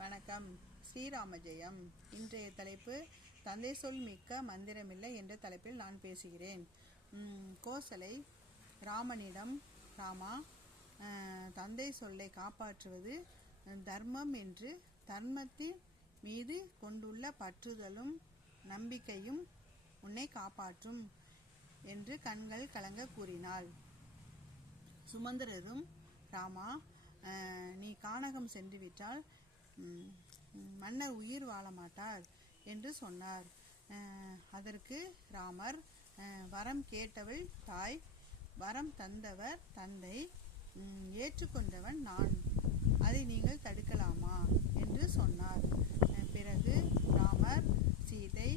வணக்கம். ஸ்ரீராம ஜெயம். இன்றைய தலைப்பு தந்தை சொல் மிக்க மந்திரமில்லை என்ற தலைப்பில் நான் பேசுகிறேன். கோசலை ராமனிடம், ராமா, தந்தை சொல்லை காப்பாற்றுவது தர்மம் என்று தர்மத்தின் மீது கொண்டுள்ள பற்றுதலும் நம்பிக்கையும் உன்னை காப்பாற்றும் என்று கண்கள் கலங்க கூறினாள். சுமந்திரரும், ராமா, நீ கானகம் சென்றுவிட்டால் மன்னர் உயிர் வாழ மாட்டார் என்று சொன்னார். அதற்கு ராமர், வரம் கேட்டவள் தாய், வரம் தந்தவர் தந்தை, ஏற்றுக்கொண்டவன் நான், அதை நீங்கள் தடுக்கலாமா என்று சொன்னார். பிறகு ராமர், சீதை,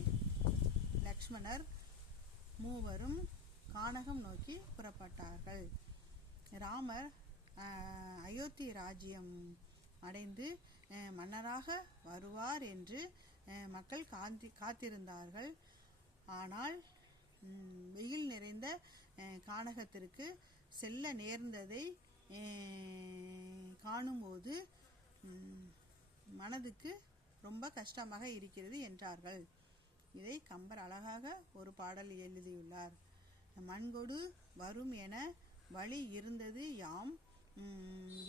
லக்ஷ்மணர் மூவரும் கானகம் நோக்கி புறப்பட்டார்கள். ராமர் அயோத்தி ராஜ்யம் அடைந்து மன்னராக வருவார் என்று மக்கள் காத்திருந்தார்கள். ஆனால் வெயில் நிறைந்த கானகத்திற்கு செல்ல நேர்ந்ததை காணும்போது மனதுக்கு ரொம்ப கஷ்டமாக இருக்கிறது என்றார்கள். இதை கம்பர் அழகாக ஒரு பாடல் எழுதியுள்ளார். மண்கொடு வரும் என வழி இருந்தது யாம்,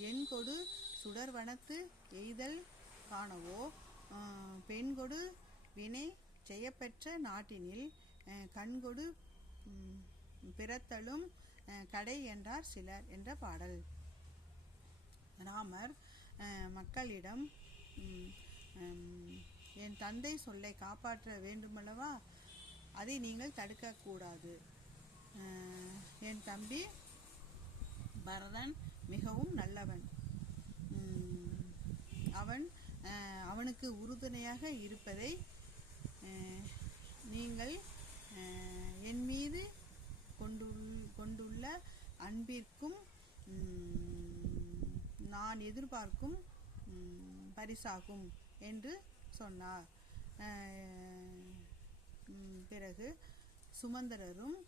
எண்கொடு சுடர்வனத்து எய்தல் காணவோ, பெண்கொடு வினை செய்யப்பெற்ற நாட்டினில் கண்கொடு பிறத்தலும் கடை என்றார் சிலர் என்ற பாடல். ராமர் மக்களிடம், என் தந்தை சொல்லை காப்பாற்ற வேண்டுமல்லவா, அதை நீங்கள் தடுக்கக்கூடாது. என் தம்பி பரதன் மிகவும் நல்லவன். அவனுக்கு உறுதுணையாக இருப்பதை நீங்கள் என் மீது கொண்டுள்ள அன்பிற்கும் நான் எதிர்பார்க்கும் பரிசாகும் என்று சொன்னார். பிறகு சுமந்திரரும்,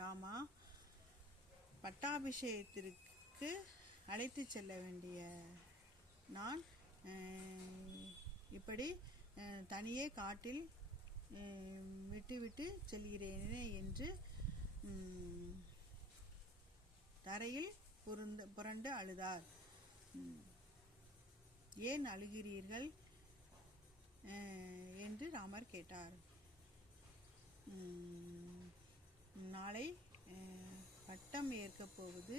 ராமா, பட்டாபிஷேகத்திற்கு அழைத்து செல்ல வேண்டிய நான் இப்படி தனியே காட்டில் விட்டுவிட்டு செல்கிறேனே என்று தரையில் புரண்டு அழுதார். ஏன் அழுகிறீர்கள் என்று ராமர் கேட்டார். நாளை பட்டம் ஏற்கப் போவது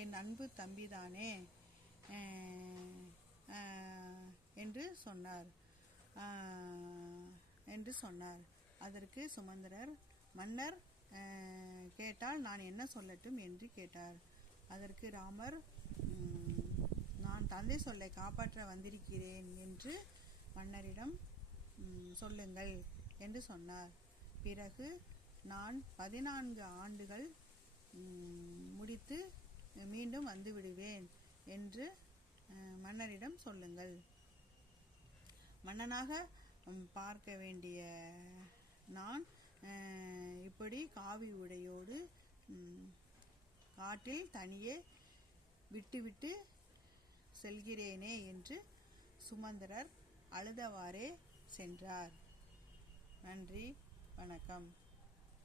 என் அன்பு தம்பிதானே என்று சொன்னார். அதற்கு சுமந்திரர், மன்னர் கேட்டால் நான் என்ன சொல்லட்டும் என்று கேட்டார். அதற்கு ராமர், நான் தந்தை சொல்லை காப்பாற்ற வந்திருக்கிறேன் என்று மன்னரிடம் சொல்லுங்கள் என்று சொன்னார். பிறகு நான் 14 ஆண்டுகள் முடித்து மீண்டும் வந்து விடுவேன் என்று மன்னரிடம் சொல்லுங்கள். மன்னனாக பார்க்க வேண்டிய நான் இப்படி காவி உடையோடு காட்டில் தனியே விட்டுவிட்டு செல்கிறேனே என்று சுமந்திரர் அழுதவாறே சென்றார். நன்றி, வணக்கம்.